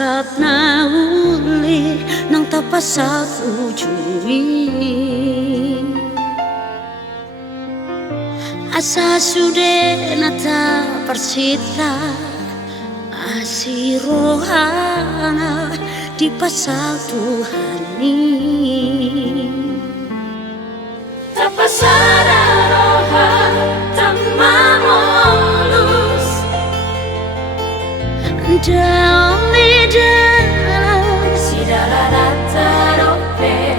sakap na uli ng tapas at ujungin. Asa sude nata persita asirohana di pasal Tuhani. Tapasara roha tamamolus Daoli dalam sidarata rope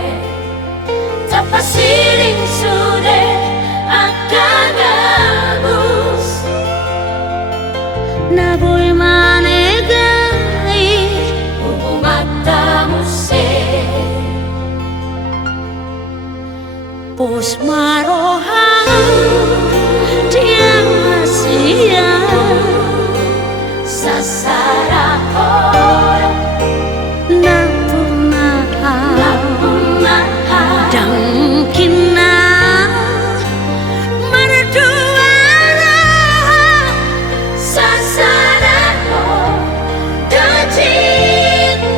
tapasiring sude akagabus naboy manegai umata muse pos marohang dia masih sasara orang napunaha dan kina merduara sasara dan cintaki.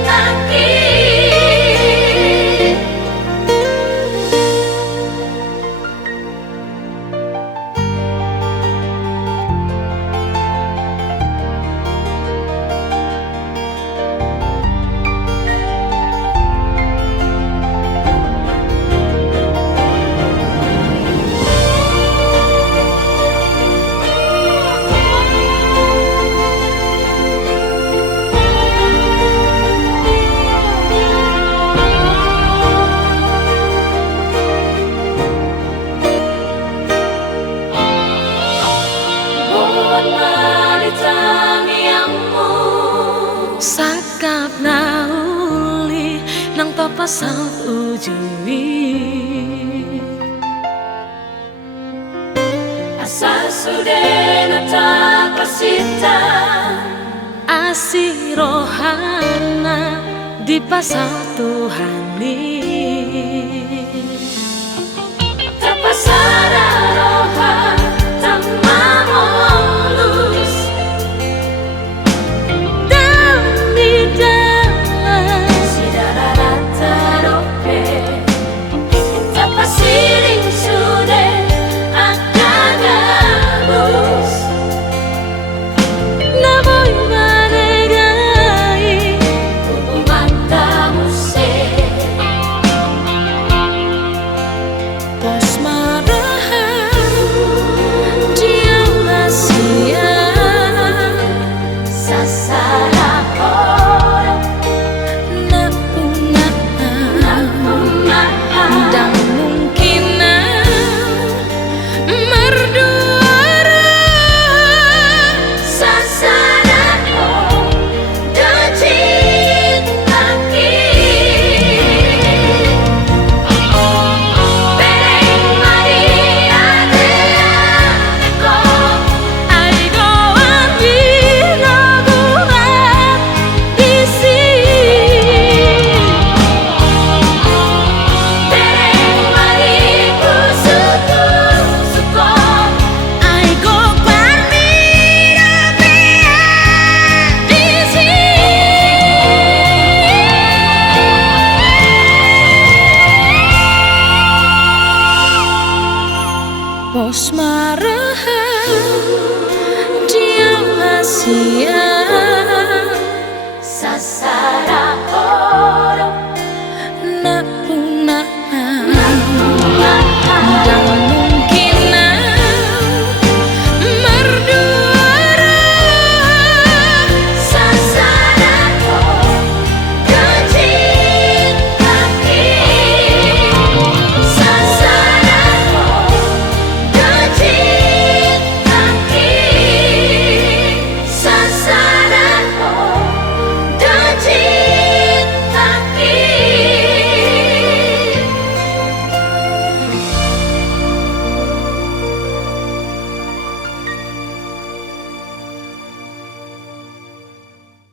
Sakap na uli ng papasang ujui. Asa sude nata pasita Asirohana di pasang Tuhani. tapasara roha tamamolus sidarata rope tapasiring sude akagabus Naboy manegai umata muse pos marahang dia masih sasara orang napunaha dan mungkin merduara sasara dan cintaki. Bereng Maria Deako aigoan binabuhan di sini. Bereng Mariku suku Aigo parmina pia di sini. Pos